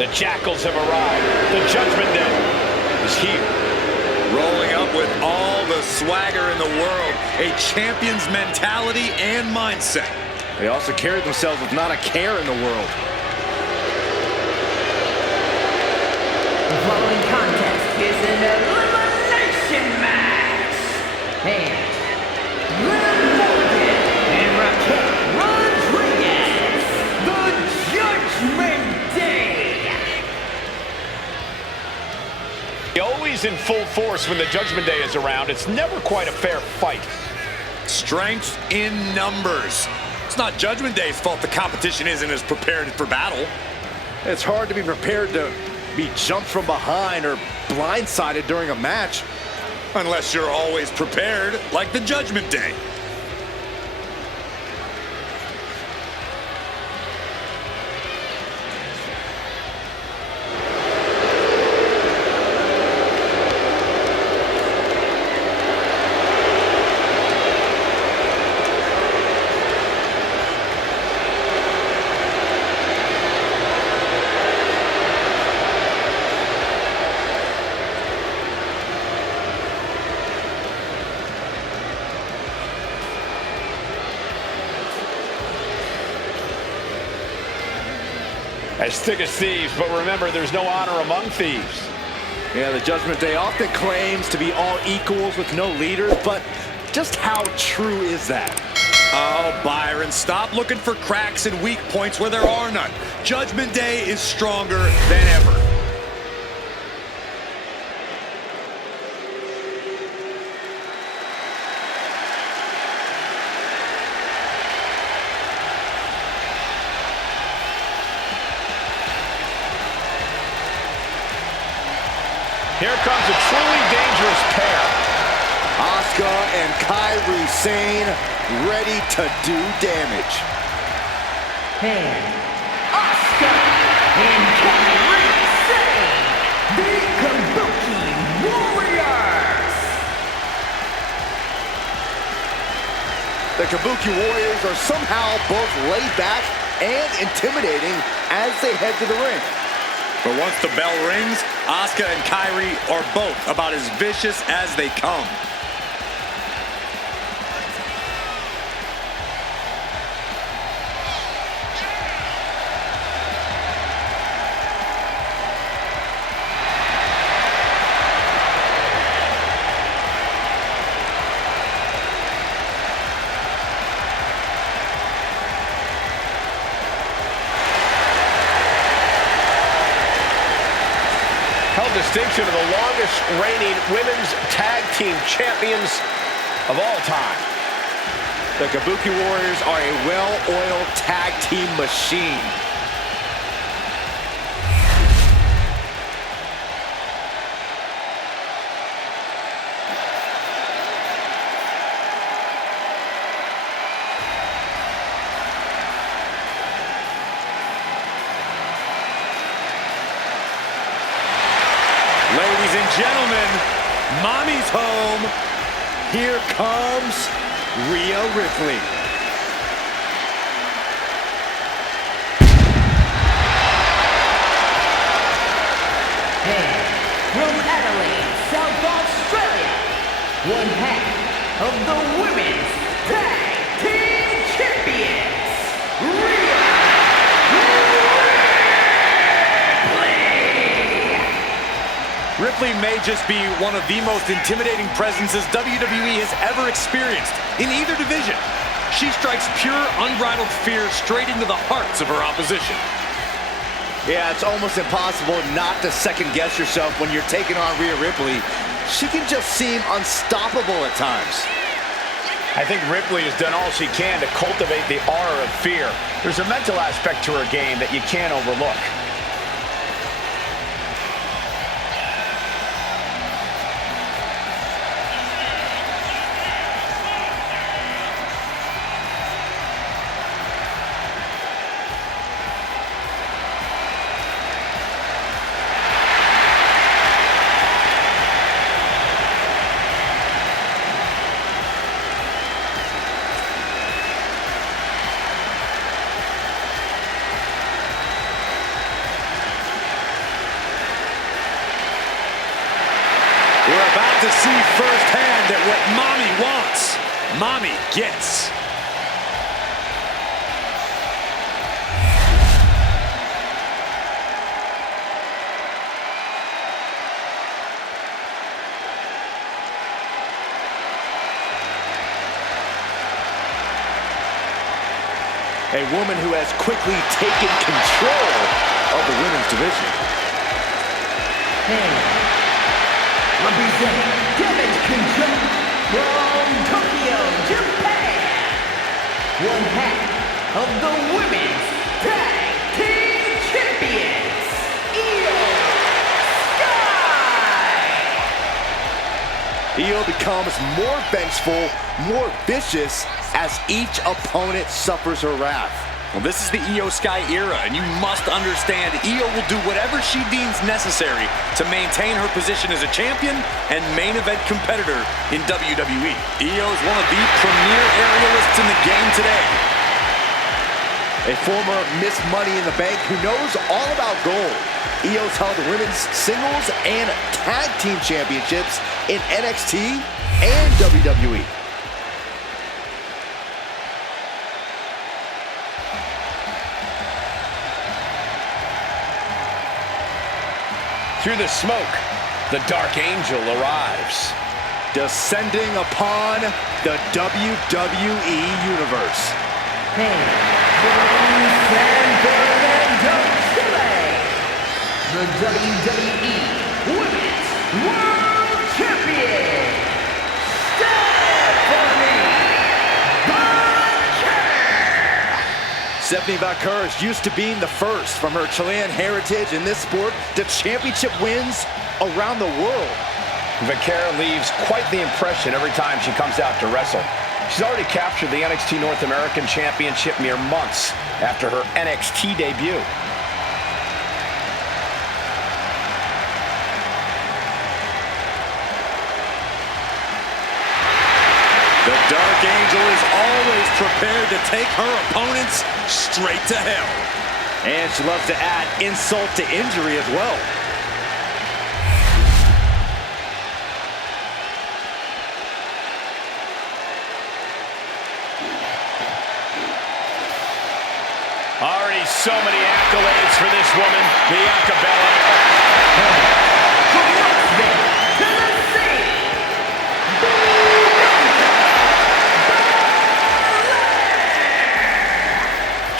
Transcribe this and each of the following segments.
The Jackals have arrived. The Judgment Day is here. Rolling up with all the swagger in the world, a champion's mentality and mindset. They also carry themselves with not a care in the world. The following contest is an elimination match. And Raquel, the Judgment Day. Always in full force when the Judgment Day is around. It's never quite a fair fight. Strength in numbers. It's not Judgment Day's fault the competition isn't as prepared for battle. It's hard to be prepared to be jumped from behind or blindsided during a match. Unless you're always prepared, like the Judgment Day. As thick as thieves, but remember, there's no honor among thieves. Yeah, the Judgment Day often claims to be all equals with no leaders, but just how true is that? Oh, Byron, stop looking for cracks and weak points where there are none. Judgment Day is stronger than ever. Here comes a truly dangerous pair. Asuka and Kairi Sane ready to do damage. And Asuka and Kairi Sane, the Kabuki Warriors. The Kabuki Warriors are somehow both laid back and intimidating as they head to the ring. But once the bell rings, Asuka and Kairi are both about as vicious as they come. Held distinction of the longest reigning women's tag team champions of all time. The Kabuki Warriors are a well-oiled tag team machine. Ladies and gentlemen, Mommy's home. Here comes Rhea Ripley. And from Adelaide, South Australia, one half of the Women's Tag Team Champions, Rhea Ripley may just be one of the most intimidating presences WWE has ever experienced in either division. She strikes pure, unbridled fear straight into the hearts of her opposition. Yeah, it's almost impossible not to second-guess yourself when you're taking on Rhea Ripley. She can just seem unstoppable at times. I think Ripley has done all she can to cultivate the aura of fear. There's a mental aspect to her game that you can't overlook. Mommy gets. A woman who has quickly taken control of the women's division. And representing damage control from Tokyo, Japan. One half of the women's tag team champions, Iyo Sky. Iyo becomes more vengeful, more vicious as each opponent suffers her wrath. Well, this is the Iyo Sky era, and you must understand Iyo will do whatever she deems necessary to maintain her position as a champion and main event competitor in WWE. Iyo is one of the premier aerialists in the game today. A former Miss Money in the Bank who knows all about gold. Iyo's held the women's singles and tag team championships in NXT and WWE. Through the smoke, the Dark Angel arrives. Descending upon the WWE Universe. And from San Fernando, Chile, the WWE Women's World Champion, Stephanie Vaquer is used to being the first from her Chilean heritage in this sport to championship wins around the world. Vaquer leaves quite the impression every time she comes out to wrestle. She's already captured the NXT North American Championship mere months after her NXT debut. The Dark Angel is always prepared to take her opponents straight to hell. And she loves to add insult to injury as well. Already so many accolades for this woman, Bianca Belair.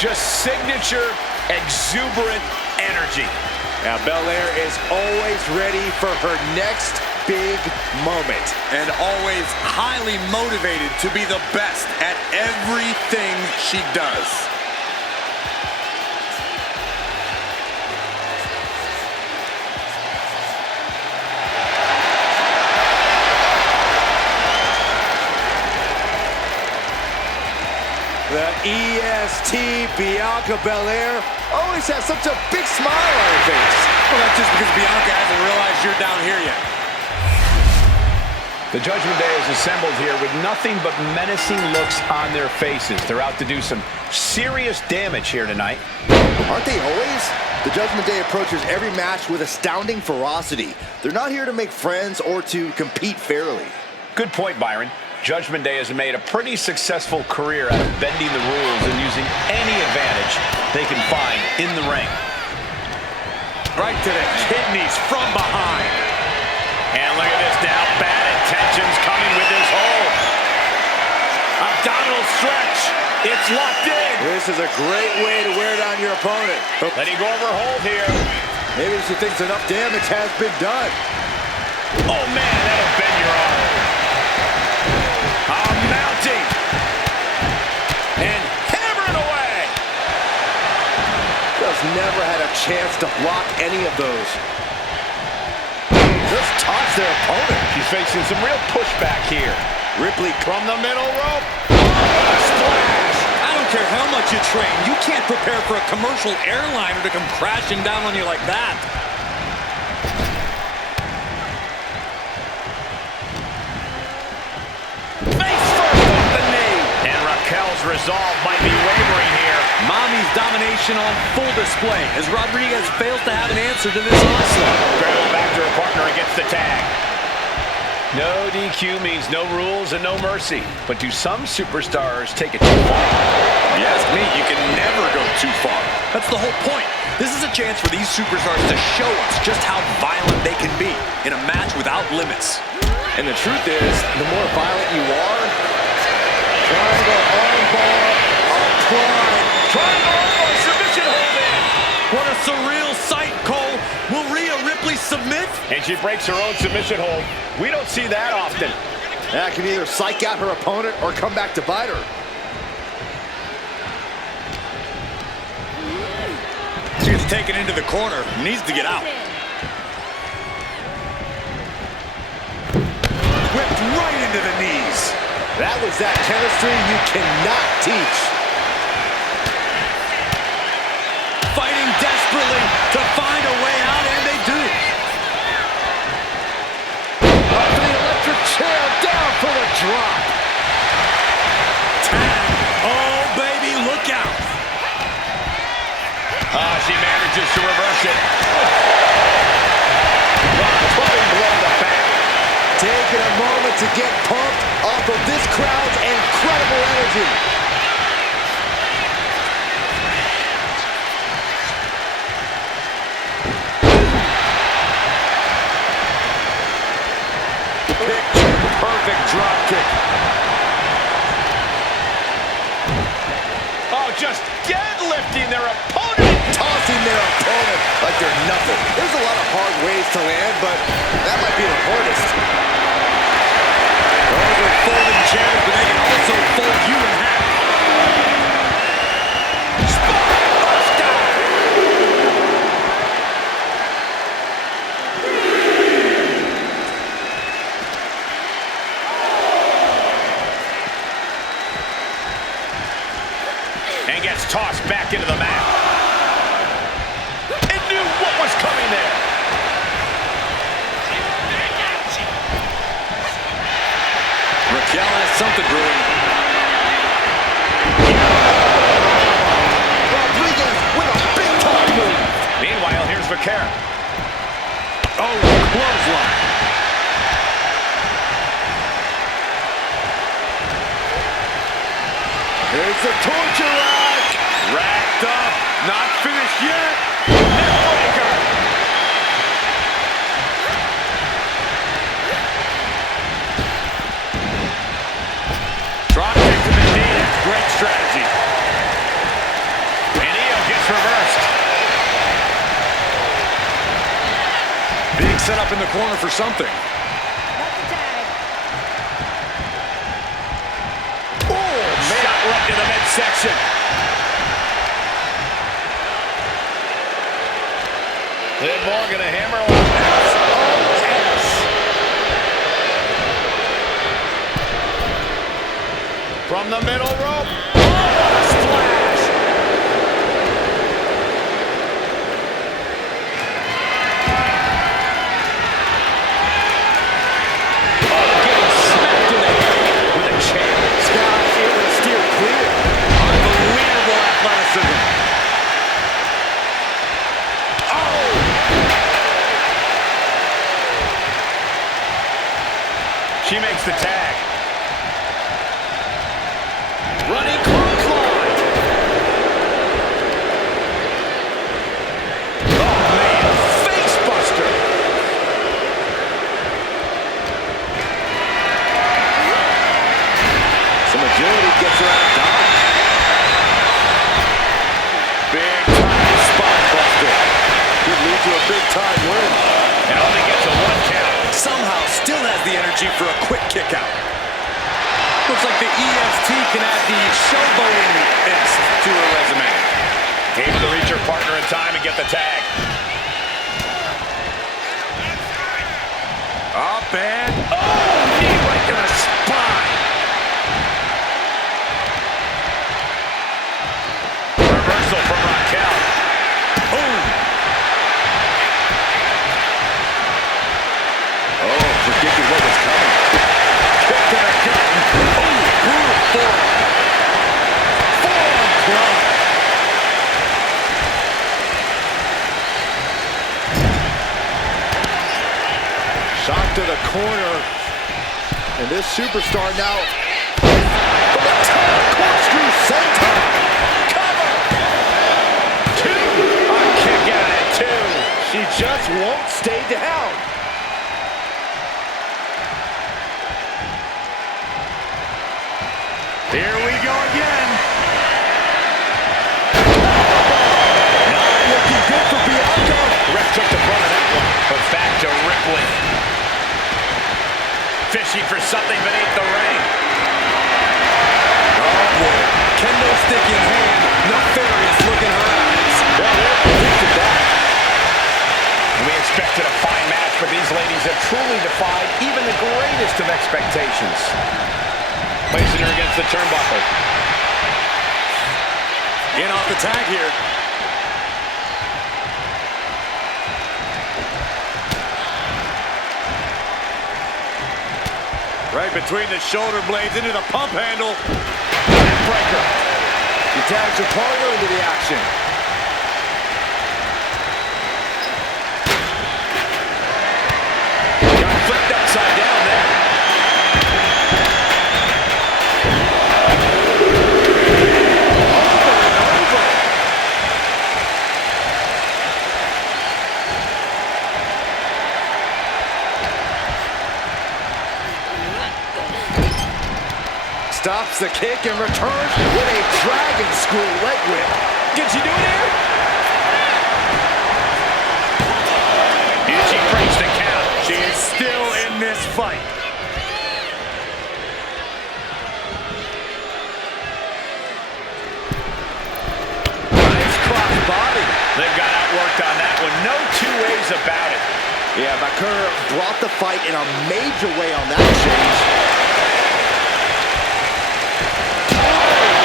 Just signature, exuberant energy. Now Belair is always ready for her next big moment. And always highly motivated to be the best at everything she does. The EST Bianca Belair always has such a big smile on her face. Well, that's just because Bianca hasn't realized you're down here yet. The Judgment Day is assembled here with nothing but menacing looks on their faces. They're out to do some serious damage here tonight. Aren't they always? The Judgment Day approaches every match with astounding ferocity. They're not here to make friends or to compete fairly. Good point, Byron. Judgment Day has made a pretty successful career out of bending the rules and using any advantage they can find in the ring. Right to the kidneys from behind. And look at this now. Bad intentions coming with this hold. Abdominal stretch. It's locked in. This is a great way to wear down your opponent. Letting go of her hold here. Maybe she thinks enough damage has been done. Oh, man, that'll bend your arm. Mounting. And hammering away. Just never had a chance to block any of those. Just tossed their opponent. She's facing some real pushback here. Ripley From the middle rope. A splash. I don't care how much you train. You can't prepare for a commercial airliner to come crashing down on you like that. Raquel's resolve might be wavering here. Mommy's domination on full display as Rodriguez fails to have an answer to this onslaught. Grabbing back to her partner against the tag. No DQ means no rules and no mercy. But do some superstars take it too far? If you ask me, you can never go too far. That's the whole point. This is a chance for these superstars to show us just how violent they can be in a match without limits. And the truth is, the more violent you are, triangle armbar applied. Triangle armbar submission hold in. What a surreal sight, Cole. Will Rhea Ripley submit? And she breaks her own submission hold. We don't see that often. That can either psych out her opponent or come back to bite her. She gets taken into the corner. Needs to get out. Whipped right into the knees. That was that chemistry you cannot teach. Fighting desperately to find a way out, and they do. Up to the electric chair, down for the drop. Tag. Oh, baby, look out. She manages to reverse it. Totally blow the back. Taking a moment to get pumped off of this crowd's incredible energy. Perfect drop kick. Oh, just deadlifting their opponent. Tossing their opponent like they're nothing. There's a lot of hard ways to land, but that might be the hardest. Those are folding chairs, but they can also fold you in half. And gets tossed back into the mat. It knew what was coming there. Raquel has something brewing. Rodriguez with a big-time move. Meanwhile, here's Vaquer. Oh, clothesline. Here's the torture rack. Racked up. Not finished yet. Neckbreaker. Drop kick to the knee. That's great strategy. And Iyo gets reversed. Being set up in the corner for something. Shot right to the midsection. Liv Morgan, a hammer SOS. From the middle rope. Oh, splash. Oh, getting smacked in the head with a chair. Scott able to steer clear. Unbelievable athleticism. She makes the tag. Running clothesline. Oh, man. Face buster. Some agility gets her out of dodge. Big time spot buster. Could lead to a big-time win. And only gets a 1 count. Somehow still has the energy for a quick kick out. Looks like the EST can add the showboating-est to her resume. Able to reach her partner in time and get the tag. Up and... Oh, knee right to the spine. Reversal from Raquel. Boom! Oh, predicted what was coming. Kick to the gut. Oh, brutal forearm. Forearm club. Shot to the corner. And this superstar now from the top corkscrew senton. Cover! Two. A kick out at two. She just won't stay down. Here we go again. Not looking good for Bianca. Ref took the front of that one. But back to Ripley. Fishing for something beneath the ring. Oh boy. Kendo stick in hand. Nefarious look in her eyes. Well, look at that. And we expected a fine match, but these ladies have truly defied even the greatest of expectations. Placing her against the turnbuckle. In off the tag here. Right between the shoulder blades into the pump handle. Breaker. He tags her partner into the action. Got flipped upside down there. Over and over. Stops the kick and returns with a dragon screw leg whip. Can she do it here? And she breaks the count. She is still in this fight. Nice cross body. They've got outworked on that one. No two ways about it. Yeah, Vaquer brought the fight in a major way on that exchange.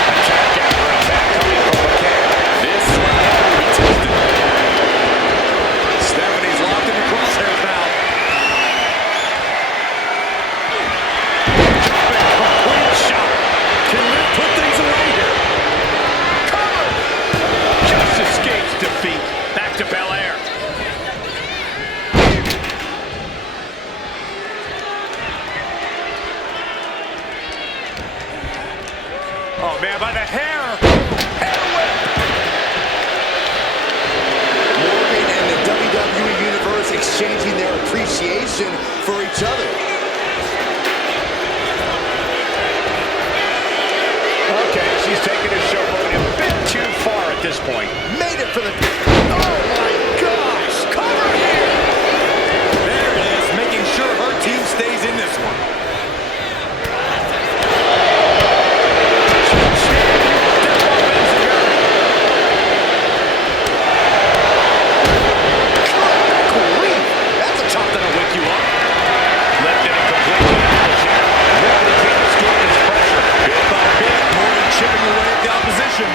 Attack after attack coming from Vaquer. This one will be tested. Stephanie's locked in the crosshairs now. Complete shot. Can Liv put things away here? Cover. Just escapes defeat. Back to Belair. Oh man, by the hair. Morgan and the WWE Universe exchanging their appreciation for each other. Okay, she's taking her showboating a bit too far at this point. Made it for the... Oh my gosh! Cover here! There it is, making sure her team stays in this one. That's a chop that'll wake you up. Lifted and completely out of here. Ripley can't escape this pressure. Bit by bit, Morgan chipping away at the opposition.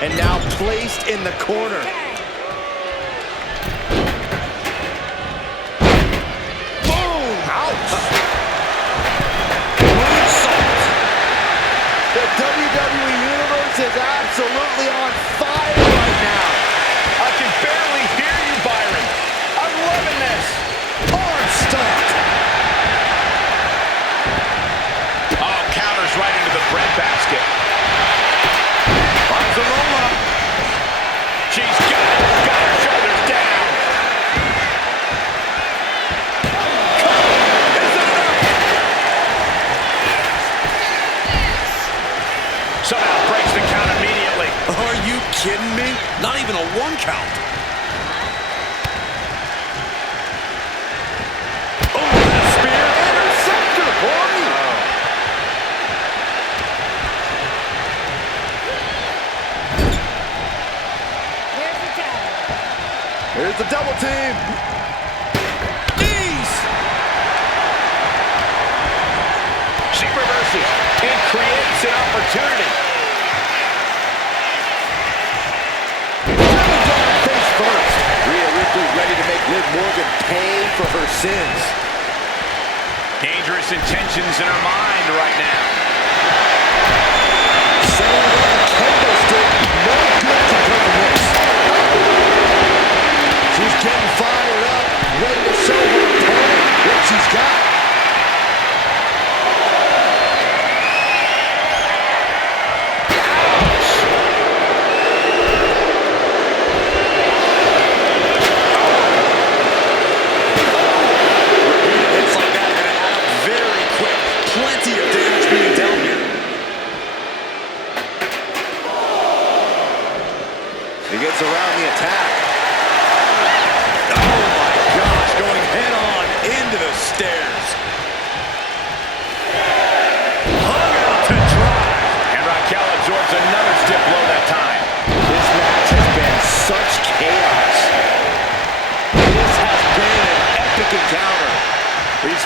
And now placed in the corner. Boom! Ouch! Moonsault. The WWE Universe is absolutely on fire right now. I can barely hear you, Byron. I'm loving this. Arm stuck. Oh, counters right into the breadbasket. Finds the roll-up. She's got her shoulders down. Somehow breaks the count immediately. Are you kidding me? Not even a one count. Oh, that spear. Interceptor, boy! Here's the double team. Knees. She reverses and creates an opportunity. Face first. Rhea Ripley ready to make Liv Morgan pay for her sins. Dangerous intentions in her mind right now. Sane with a kendo stick. No good to come from this.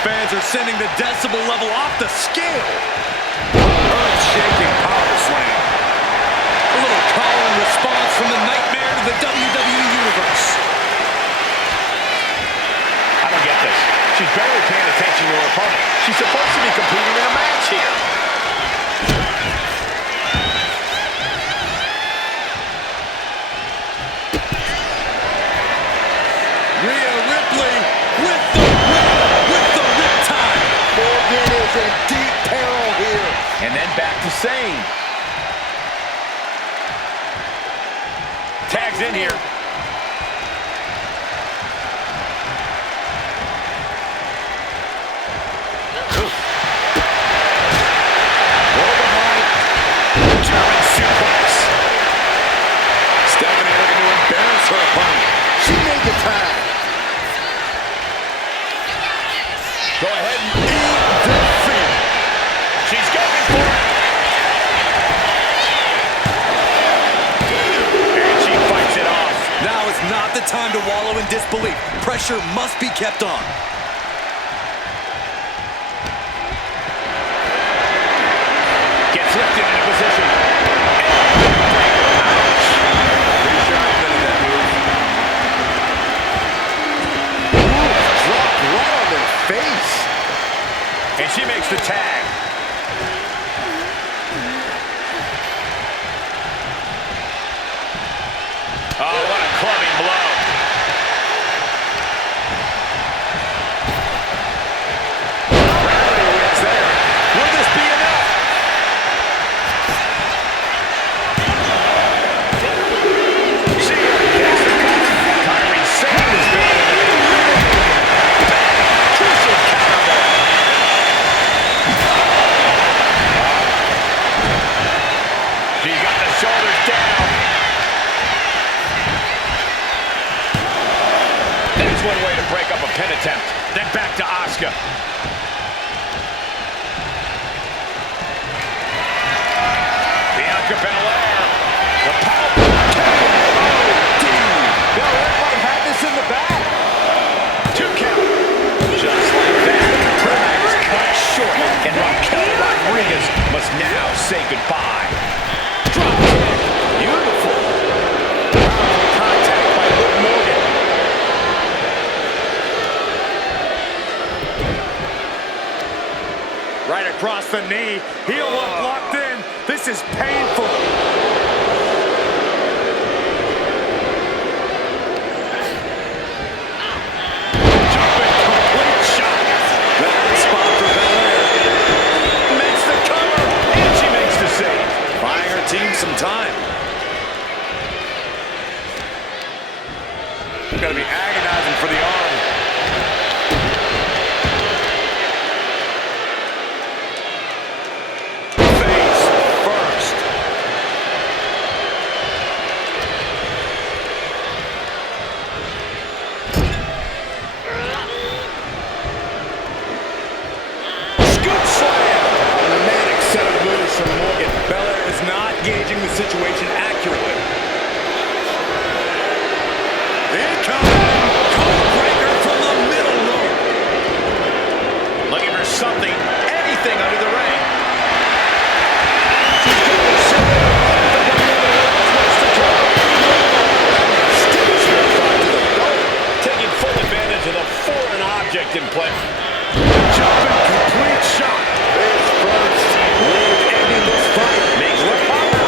fans are sending the decibel level off the scale. Earth-shaking power slam. A little call and response from the nightmare to the WWE Universe. I don't get this. She's barely paying attention to her opponent. She's supposed to be competing in a match here. Rhea Ripley with the win, with the riptide. Morgan is in deep peril here. And then back to Sane. Tags in here. German suplex. Stephanie looking to embarrass her opponent. She made the tag. Go ahead and eat defeat. She's going for it. And she fights it off. Now is not the time to wallow in disbelief. Pressure must be kept on. Gets lifted into position. Dropped right on their face. And she makes the tag. Oh, what a clubbing blow. Gravity wins there. Will this be enough? She gets the cover. Kairi Sane is being crucial counter. She got the shoulders down. That's one way to break up a pin attempt. Then back to Asuka. Bianca Belair. The power. Belair might have this in the bag. 2 count. Just like that. Her night is cut short. And Raquel Rodriguez must now say goodbye. Drop kick. Beautiful. Contact by Liv Morgan. Right across the knee. Heel hook locked in. This is painful. Jumping complete shot. Bad spot for Belair. Makes the cover. And she makes the save. Buying her team some time. Gotta be agonizing for the arm. Face first. Scoop slam. Automatic set of moves from Morgan. Belair is not gauging the situation accurately. Incoming! Code breaker from the middle rope. Looking for something, anything under the ring. Taking full advantage of the foreign object in play. Jumping complete shot. His first move ending this fight. Makes the cover.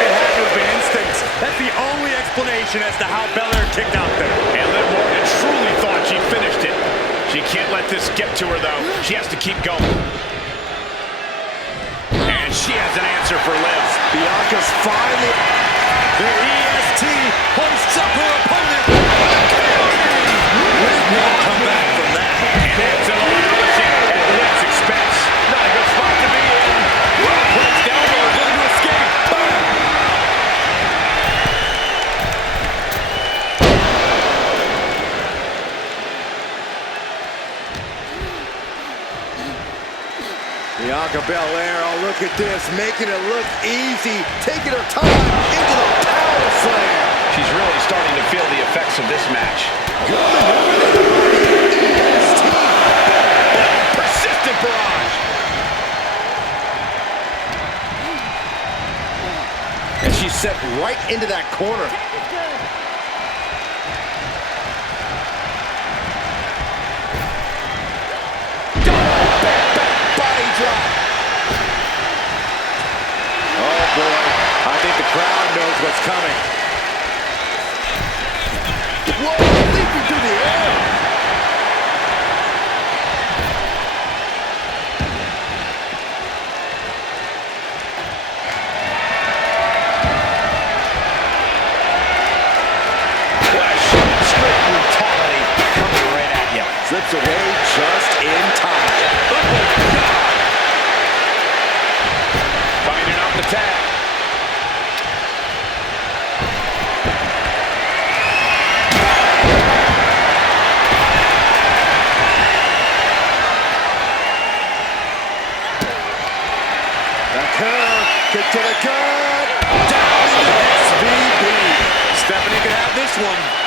It had to have been instincts. That's the only explanation as to how Belair kicked out there. And Liv Morgan truly thought she finished it. She can't let this get to her, though. She has to keep going. And she has an answer for Liv. Bianca's finally. The EST hoists up her opponent. Liv won't come back from that. And it's an elimination at Liv's expense. Not a good spot to be in. Breaks down or going to escape. Boom! Bianca Belair, oh look at this, making it look easy, taking her time into the power slam. She's really starting to feel the effects of this match. Good maneuver there by the EST. Persistent barrage. And she's set right into that corner. Body drop. Oh, boy. I think the crowd knows what's coming. Whoa, leaping through the air. Straight brutality coming right at you. Slips away just in time. Oh, God. Finding out the tag. Kick to the gut. Down in the SVP. Stephanie could have this one.